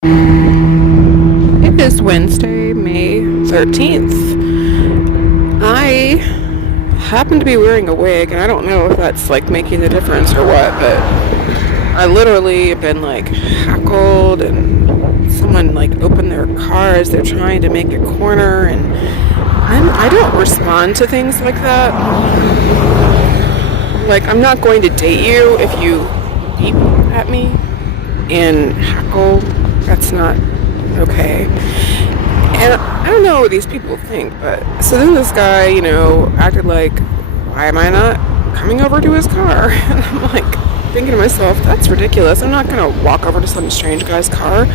It is Wednesday, May 13th. I happen to be wearing a wig, and I don't know if that's like making the difference or what, but I literally have been like hackled, and someone like opened their car as they're trying to make a corner, and I don't respond to things like that. Like, I'm not going to date you if you beep at me and hackle. That's not okay. And I don't know what these people think, but so then this guy, acted like, why am I not coming over to his car? And I'm like thinking to myself, that's ridiculous. I'm not gonna walk over to some strange guy's car.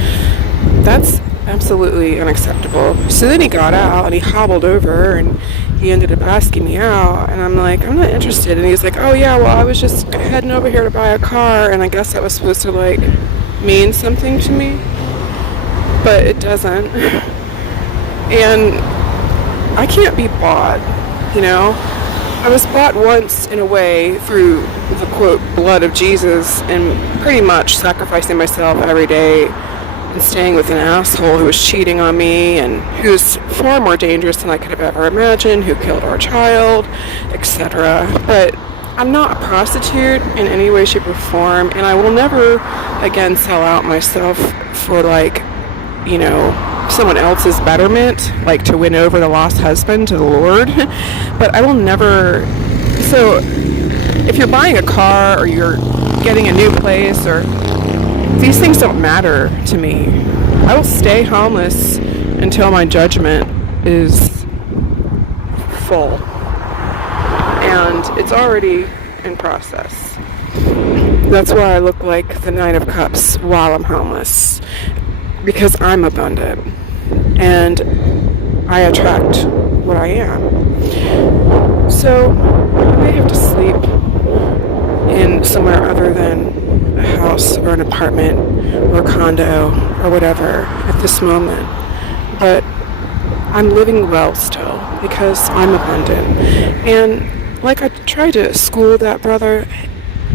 That's absolutely unacceptable. So then he got out and he hobbled over and he ended up asking me out, and I'm like, I'm not interested. And he's like, oh yeah, well, I was just heading over here to buy a car, and I guess that was supposed to like mean something to me, but it doesn't. And I can't be bought, I was bought once in a way through the quote blood of Jesus, and pretty much sacrificing myself every day and staying with an asshole who was cheating on me and who's far more dangerous than I could have ever imagined, who killed our child, etc. But I'm not a prostitute in any way, shape, or form, and I will never again sell out myself for someone else's betterment, like to win over the lost husband to the Lord. But I will never. So if you're buying a car or you're getting a new place, or these things don't matter to me. I will stay homeless until my judgment is full, and it's already in process. That's why I look like the Nine of Cups while I'm homeless, because I'm abundant and I attract what I am. So I may have to sleep in somewhere other than a house or an apartment or a condo or whatever at this moment, but I'm living well still because I'm abundant. And like I tried to school that brother,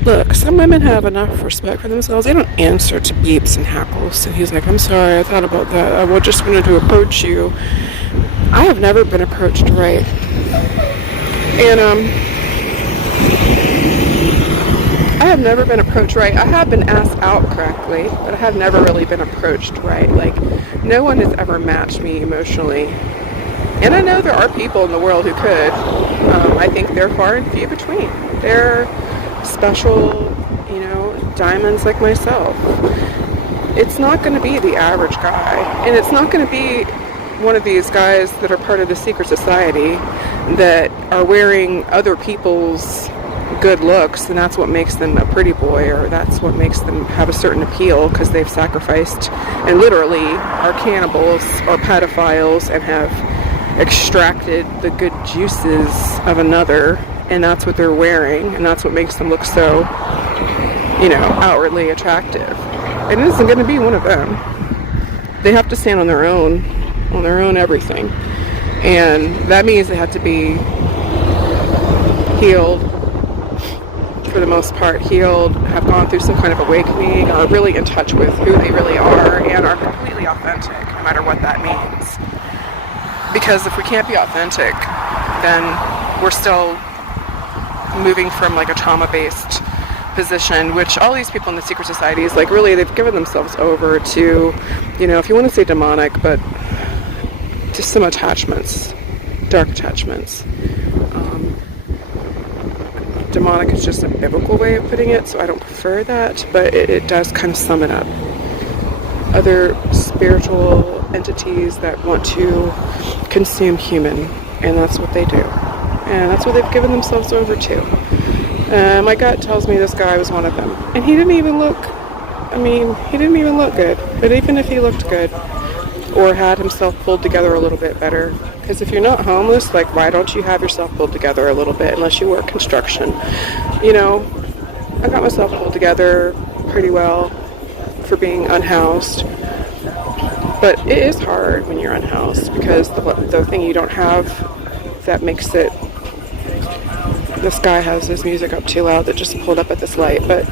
look, some women have enough respect for themselves. They don't answer to beeps and hackles. And he's like, I'm sorry, I thought about that. I just wanted to approach you. I have never been approached right. And I have never been approached right. I have been asked out correctly, but I have never really been approached right. Like, no one has ever matched me emotionally. And I know there are people in the world who could. I think they're far and few between. They're special, diamonds like myself. It's not going to be the average guy. And it's not going to be one of these guys that are part of the secret society that are wearing other people's good looks, and that's what makes them a pretty boy, or that's what makes them have a certain appeal, because they've sacrificed and literally are cannibals or pedophiles and have extracted the good juices of another, and that's what they're wearing, and that's what makes them look so, outwardly attractive. It isn't going to be one of them. They have to stand on their own everything, and that means they have to be healed, for the most part, have gone through some kind of awakening, are really in touch with who they really are, and are completely authentic, no matter what that means. Because if we can't be authentic, then we're still moving from like a trauma-based position, which all these people in the secret societies, like, really, they've given themselves over to, if you want to say demonic, but just some attachments, dark attachments. Demonic is just a biblical way of putting it, so I don't prefer that, but it does kind of sum it up. Other spiritual entities that want to consume human, and that's what they do. And that's what they've given themselves over to. My gut tells me this guy was one of them. And he didn't even look good. But even if he looked good, or had himself pulled together a little bit better, because if you're not homeless, like, why don't you have yourself pulled together a little bit, unless you work construction? I got myself pulled together pretty well for being unhoused. But it is hard when you're unhoused, because the thing you don't have that makes it... This guy has his music up too loud that just pulled up at this light, but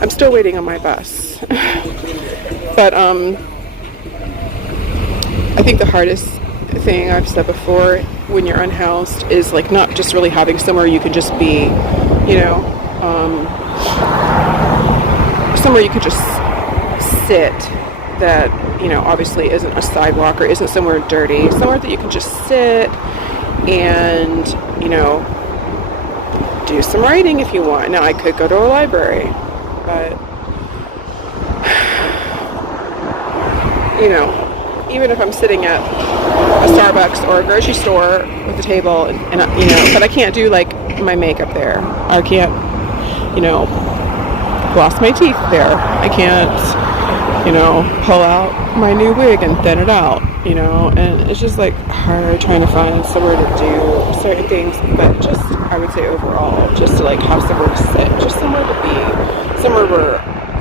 I'm still waiting on my bus. But I think the hardest thing I've said before when you're unhoused is like not just really having somewhere you can just be, you know, somewhere you could just sit that, you know, obviously isn't a sidewalk or isn't somewhere dirty, somewhere that you can just sit and, you know, do some writing if you want. Now, I could go to a library, but, you know, even if I'm sitting at a Starbucks or a grocery store with a table and you know, but I can't do like my makeup there. I can't, you know, floss my teeth there. I can't, you know, pull out my new wig and thin it out, you know, and it's just like hard trying to find somewhere to do certain things, but just, I would say overall, just to like have somewhere to sit, just somewhere to be, somewhere where,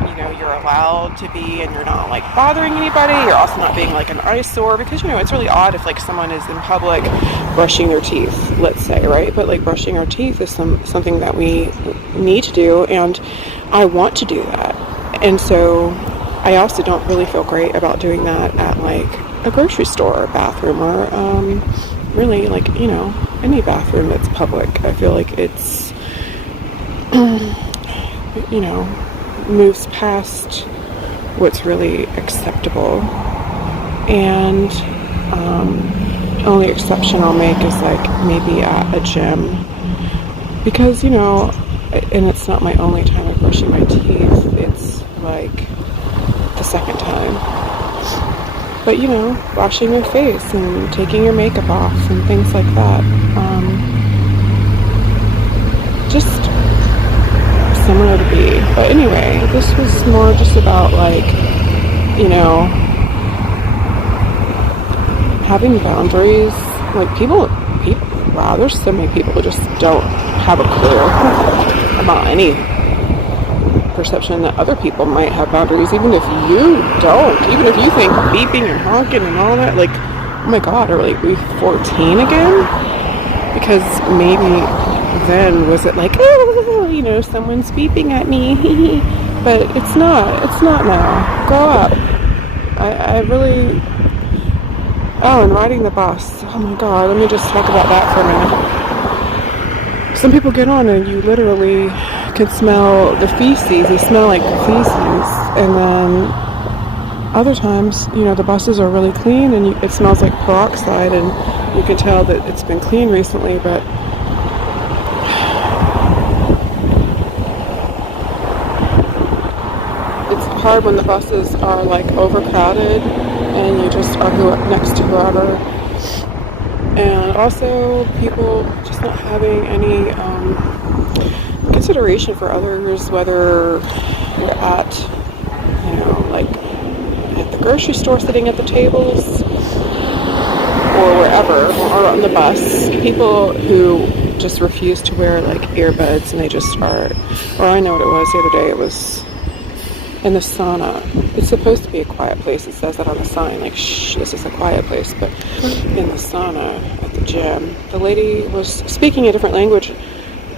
you know, you're allowed to be and you're not like bothering anybody. You're also not being like an eyesore, because, you know, it's really odd if like someone is in public brushing their teeth, let's say, right? But like brushing our teeth is something that we need to do, and I want to do that. And so I also don't really feel great about doing that at like a grocery store bathroom or really like, you know, any bathroom that's public. I feel like it's you know, moves past what's really acceptable. And only exception I'll make is like maybe at a gym, because, you know, and it's not my only time of brushing my teeth, it's like the second time. But, you know, washing your face and taking your makeup off and things like that. Just somewhere to be. But anyway, this was more just about like, you know, having boundaries. Like people, wow, there's so many people who just don't have a clue about any perception that other people might have boundaries, even if you don't. Even if you think beeping and honking and all that, like, oh my god, are like we 14 again? Because maybe then was it like, oh, you know, someone's beeping at me. But it's not now. Grow up. I really, oh, and riding the bus, oh my god, let me just talk about that for a minute. Some people get on and you literally can smell the feces. They smell like feces. And then other times, you know, the buses are really clean and it smells like peroxide, and you can tell that it's been cleaned recently. But it's hard when the buses are like overcrowded and you just are next to whoever. And also people just not having any consideration for others, whether you're at, you know, like at the grocery store sitting at the tables or wherever, or on the bus. People who just refuse to wear like earbuds, and they just are, or I know what it was the other day, it was in the sauna. It's supposed to be a quiet place. It says that on the sign, like, shh, this is a quiet place. But in the sauna at the gym, the lady was speaking a different language,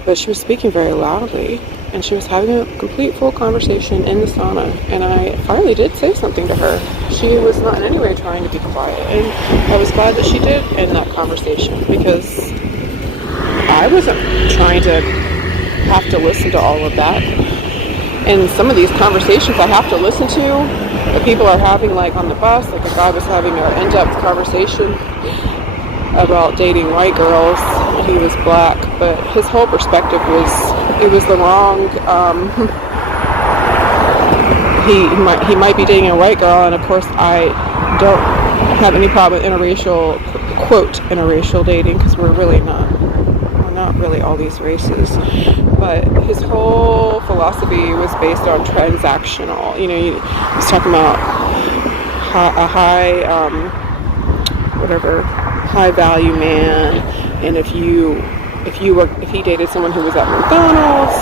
but she was speaking very loudly, and she was having a complete full conversation in the sauna. And I finally did say something to her. She was not in any way trying to be quiet, and I was glad that she did end that conversation, because I wasn't trying to have to listen to all of that. And some of these conversations I have to listen to, that people are having, like on the bus, like a guy was having an in-depth conversation about dating white girls. He was black, but his whole perspective was, it was the wrong, he might be dating a white girl, and of course I don't have any problem with interracial, quote, interracial dating, because we're not really all these races. But his whole philosophy was based on transactional. You know, he was talking about a high value man, and if he dated someone who was at McDonald's,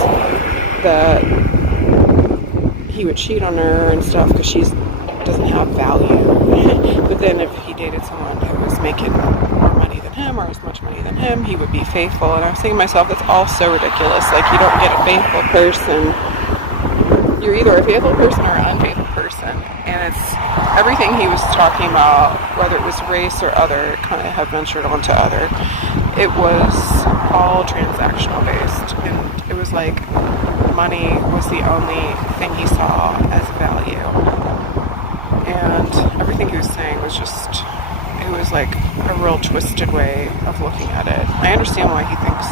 that he would cheat on her and stuff because she doesn't have value. But then if he dated someone who was making more money than him or as much money than him, he would be faithful. And I was thinking to myself, that's all so ridiculous. Like, you don't get a faithful person. You're either a faithful person or an unfaithful person. And it's everything he was talking about, whether it was race or other, kind of have ventured onto other. It was all transactional based, and it was like money was the only thing he saw as value. And everything he was saying was just, it was like a real twisted way of looking at it. I understand why he thinks